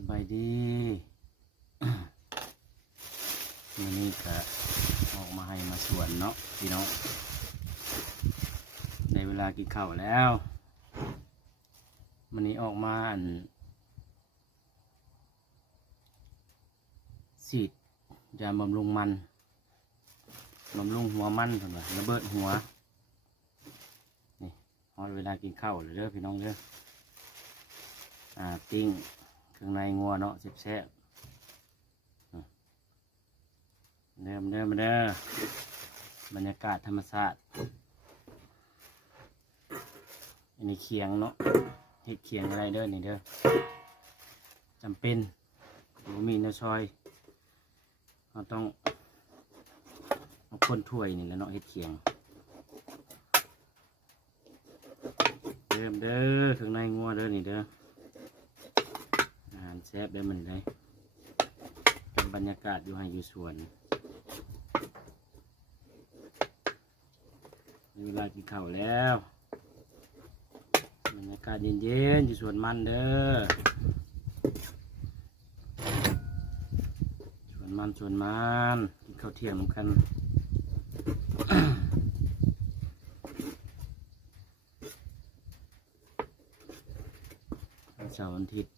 สบายดีวันนี้ก็ออกมาให้มาสวนเนาะพี่น้องได้เวลากินข้าวแล้ววันนี้ออกมาฉีดยาบำรุงมันบำรุงหัวมันเห็นไหมระเบิดหัวนี่พอเวลากินข้าวเลยเด้อพี่น้องเด้อปิ้งเครื่องในงัวเนาะแซ่บๆเด้อบรรยากาศธรรมชาติอันนี้เคียงเนาะเห็ดเคียงอะไรเด้อนี่เด้อจำเป็นมีน้ำซอยเราต้องเอาคนถ้วยนี่แหละเนาะเห็ดเคียงเด้อเครื่องในงัวเด้อนี่เด้ออาหารแซ่บได้เหมือนได้บรรยากาศอยู่ให้อยู่สวนเวลากินข้าวแล้วบรรยากาศเย็นๆอยู่สวนมันเด้อสวนมันกินข้าวเที่ยงเหมือนกันเสาร์อาทิตย์